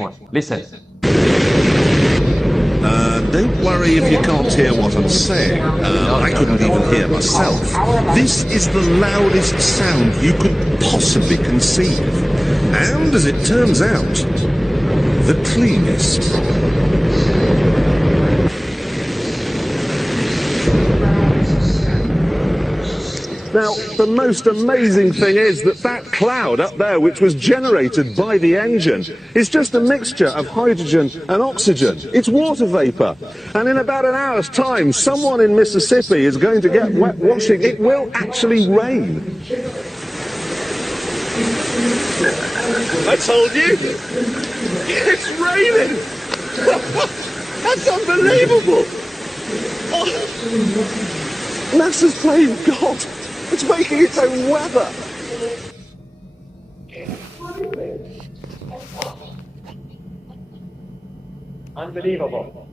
one. Listen. Don't worry if you can't hear what I'm saying. I couldn't even hear myself. This is the loudest sound you could possibly conceive. And, as it turns out, the cleanest. Now, the most amazing thing is that that cloud up there, which was generated by the engine, is just a mixture of hydrogen and oxygen. It's water vapor. And in about an hour's time, someone in Mississippi is going to get wet washing. It will actually rain. I told you! It's raining! That's unbelievable! Oh. NASA's playing God! It's making its own weather! Unbelievable.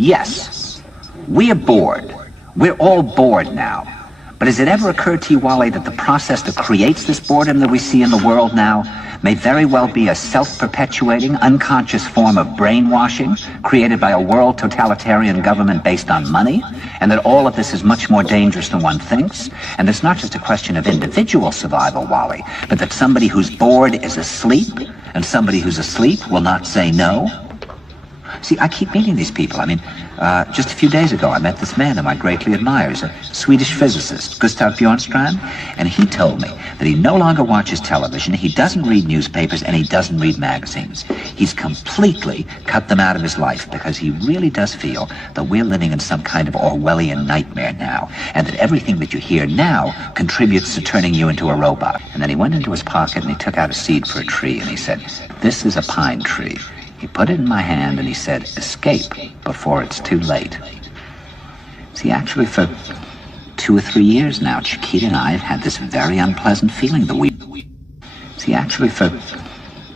Yes, we're bored. We're all bored now. But has it ever occurred to you, Wally, that the process that creates this boredom that we see in the world now may very well be a self-perpetuating, unconscious form of brainwashing created by a world totalitarian government based on money, and that all of this is much more dangerous than one thinks, and it's not just a question of individual survival, Wally, but that somebody who's bored is asleep, and somebody who's asleep will not say no? See, I keep meeting these people. I mean, just a few days ago, I met this man whom I greatly admire. He's a Swedish physicist, Gustav Bjornstrand, and he told me that he no longer watches television, he doesn't read newspapers, and he doesn't read magazines. He's completely cut them out of his life because he really does feel that we're living in some kind of Orwellian nightmare now, and that everything that you hear now contributes to turning you into a robot. And then he went into his pocket and he took out a seed for a tree, and he said, "This is a pine tree." He put it in my hand and he said, "Escape before it's too late." See, actually for 2 or 3 years now, Chiquita and I have had this very unpleasant feeling that we... See, actually for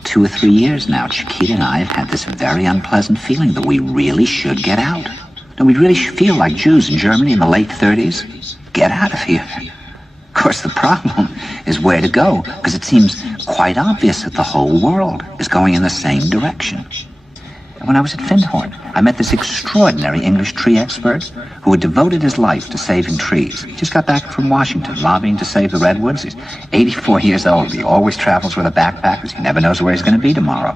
2 or 3 years now, Chiquita and I have had this very unpleasant feeling that we really should get out. And we really feel like Jews in Germany in the late 30s. Get out of here. Of course, the problem is where to go, because it seems quite obvious that the whole world is going in the same direction. And when I was at Findhorn, I met this extraordinary English tree expert who had devoted his life to saving trees. He just got back from Washington, lobbying to save the redwoods. He's 84 years old. He always travels with a backpack because he never knows where he's going to be tomorrow.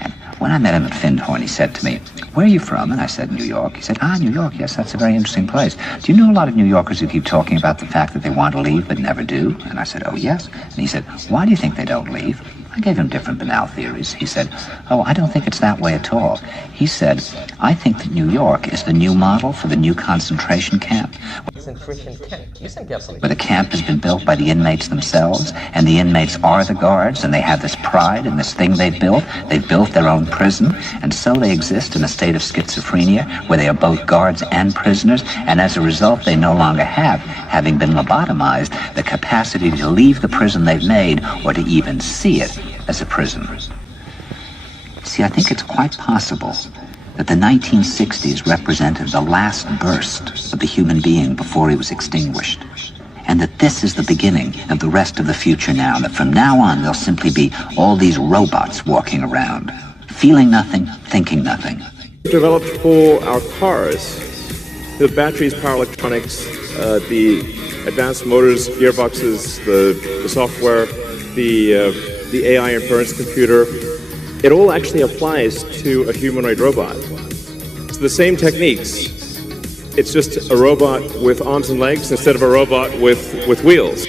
And when I met him at Findhorn, he said to me, "Where are you from?" And I said, "New York." He said, "New York, yes, that's a very interesting place. Do you know a lot of New Yorkers who keep talking about the fact that they want to leave but never do?" And I said, "Oh, yes." And he said, "Why do you think they don't leave?" I gave him different banal theories. He said, "Oh, I don't think it's that way at all." He said, "I think that New York is the new model for the new concentration camp. Where the camp has been built by the inmates themselves, and the inmates are the guards, and they have this pride in this thing they've built. They've built their own prison, and so they exist in a state of schizophrenia where they are both guards and prisoners, and as a result they no longer have, having been lobotomized, the capacity to leave the prison they've made or to even see it as a prison." See, I think it's quite possible that the 1960s represented the last burst of the human being before he was extinguished, and that this is the beginning of the rest of the future now, that from now on there'll simply be all these robots walking around, feeling nothing, thinking nothing. Developed for our cars, the batteries, power electronics, the advanced motors, gearboxes, the software, the AI inference computer, it all actually applies to a humanoid robot. It's the same techniques. It's just a robot with arms and legs instead of a robot with wheels.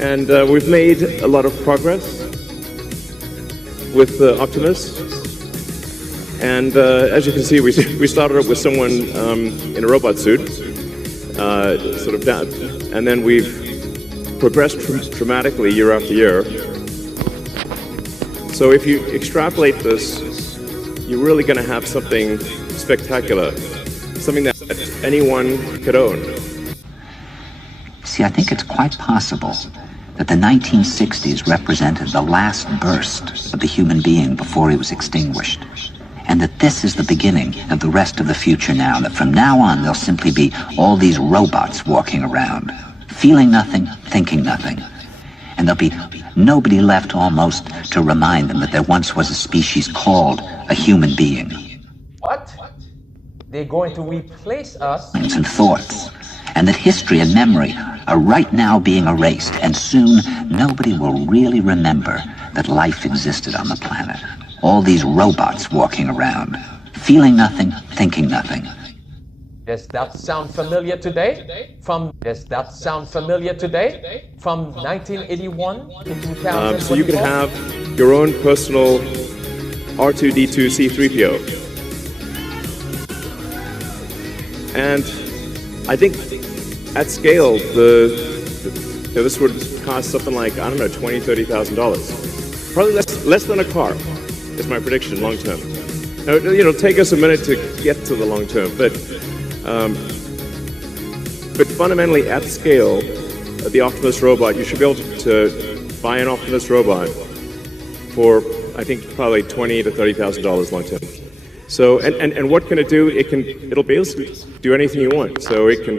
And we've made a lot of progress with Optimus. And as you can see, we started up with someone in a robot suit, sort of down, and then we've progressed dramatically year after year. So if you extrapolate this, you're really going to have something spectacular, something that anyone could own. See, I think it's quite possible that the 1960s represented the last burst of the human being before he was extinguished, and that this is the beginning of the rest of the future now, that from now on there'll simply be all these robots walking around, feeling nothing, thinking nothing, and there'll be nobody left almost to remind them that there once was a species called a human being. What? They're going to replace us? And thoughts, and that history and memory are right now being erased, and soon nobody will really remember that life existed on the planet. All these robots walking around, feeling nothing, thinking nothing. Does that sound familiar today? Does that sound familiar today? From 1981 to 2024? So you can have your own personal R2-D2 C-3PO. And I think at scale, this would cost something like, I don't know, $20,000, $30,000. Probably less than a car, is my prediction, long term. Now, it'll take us a minute to get to the long term, but fundamentally at scale, the Optimus robot, you should be able to buy an Optimus robot for, I think, probably $20,000 to $30,000 long term. So, and what can it do? It'll basically do anything you want. So it can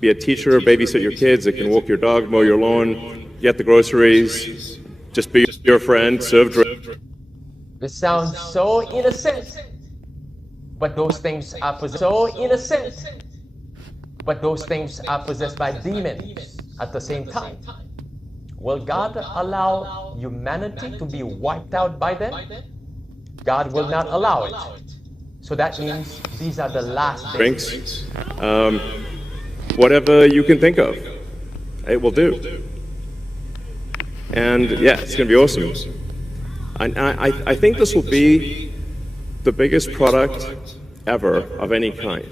be a teacher, babysit your kids, it can walk your dog, mow your lawn, get the groceries, just be your friend, serve drinks. This sounds so innocent, but those things are possessed by demons at the same time. Will God allow humanity to be wiped out by them? God will not allow it. So that means these are the last days. Whatever you can think of, it will do. And yeah, it's going to be awesome. And I think this will be the biggest product ever of any kind.